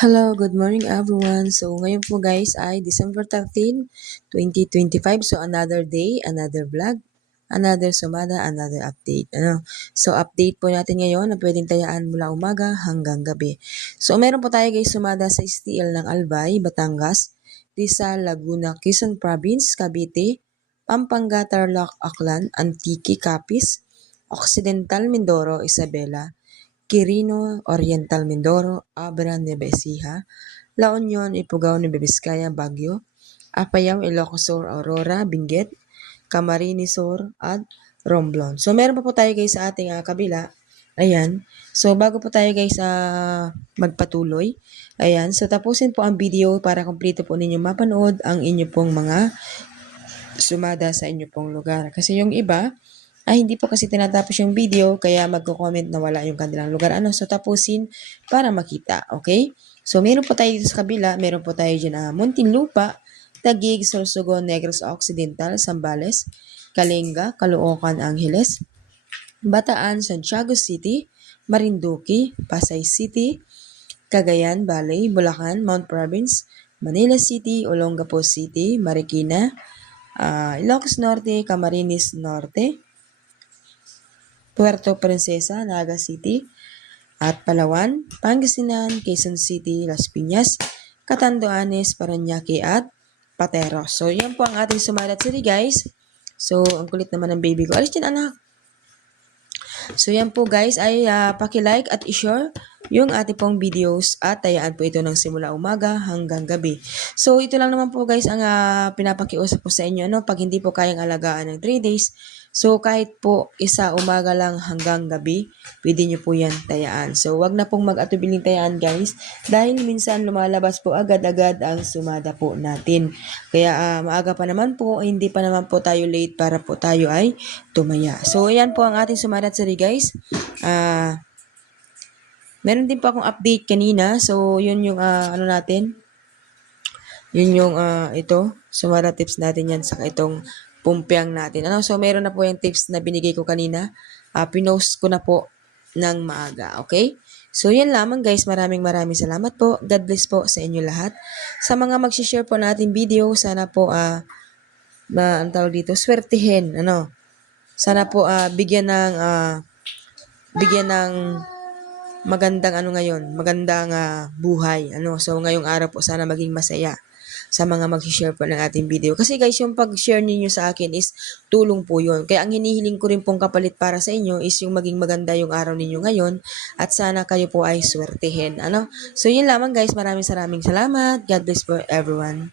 Hello, good morning everyone. So ngayon po guys ay December 13, 2025. So another day, another vlog, another sumada, another update. So update po natin ngayon na pwedeng tayaan mula umaga hanggang gabi. So meron po tayo guys sumada sa STL ng Albay, Batangas, Rizal, Laguna, Quezon Province, Cavite, Pampanga, Tarlac, Aklan, Antique, Capiz, Occidental, Mindoro, Isabela, Quirino, Oriental Mindoro, Abra, Nueva Ecija, La Union, Ifugao, Nueva Vizcaya, Baguio, Apayao, Ilocos Sur, Aurora, Benguet, Camarines Sur, at Romblon. So, meron pa po tayo guys sa ating kabila. Ayan. So, bago po tayo guys magpatuloy, ayan. So, tapusin po ang video para kumpleto po ninyo mapanood ang inyo pong mga sumada sa inyo pong lugar. Kasi yung iba, hindi po kasi tinatapos yung video, kaya magko-comment na wala yung kanilang lugar. So tapusin para makita, okay? So meron po tayo dito sa kabila, meron po tayo dyan Muntinlupa, Taguig, Sorsogon, Negros Occidental, Zambales, Kalinga, Caloocan, Angeles, Bataan, Santiago City, Marinduque, Pasay City, Cagayan Valley, Bulacan, Mount Province, Manila City, Olongapo City, Marikina, Ilocos Norte, Camarines Norte, Puerto Princesa, Naga City, at Palawan, Pangasinan, Quezon City, Las Piñas, Catanduanes, Parañaque, at Pateros. So, yan po ang ating sumalat city, guys. So, ang kulit naman ng baby ko. Alis dyan, anak. So, yan po, guys, ay paki-like at i-share yung ating pong videos at tayaan po ito ng simula umaga hanggang gabi. So, ito lang naman po, guys, ang pinapakiusap po sa inyo. Pag hindi po kayang alagaan ng 3 days, so, kahit po isa umaga lang hanggang gabi, pwede nyo po yan tayaan. So, wag na pong mag-atubiling tayaan, guys, dahil minsan lumalabas po agad-agad ang sumada po natin. Kaya, maaga pa naman po, hindi pa naman po tayo late para po tayo ay tumaya. So, ayan po ang ating sumada sari, guys. Meron din po akong update kanina. So, yun yung ano natin. Yun yung ito. Sumara tips natin yan sa itong pumpiang natin. So, meron na po yung tips na binigay ko kanina. Pinost ko na po ng maaga. Okay? So, yan lamang guys. Maraming salamat po. God bless po sa inyo lahat. Sa mga mag-share po natin video, sana po ang tawag dito, swertihin. Sana po bigyan ng magandang magandang buhay. So ngayong araw po sana maging masaya sa mga mag-share po ng ating video. Kasi guys, yung pag-share niyo sa akin is tulong po yun. Kaya ang hinihiling ko rin pong kapalit para sa inyo is yung maging maganda yung araw ninyo ngayon at sana kayo po ay swertihin. So yun lamang guys, maraming salamat. God bless for everyone.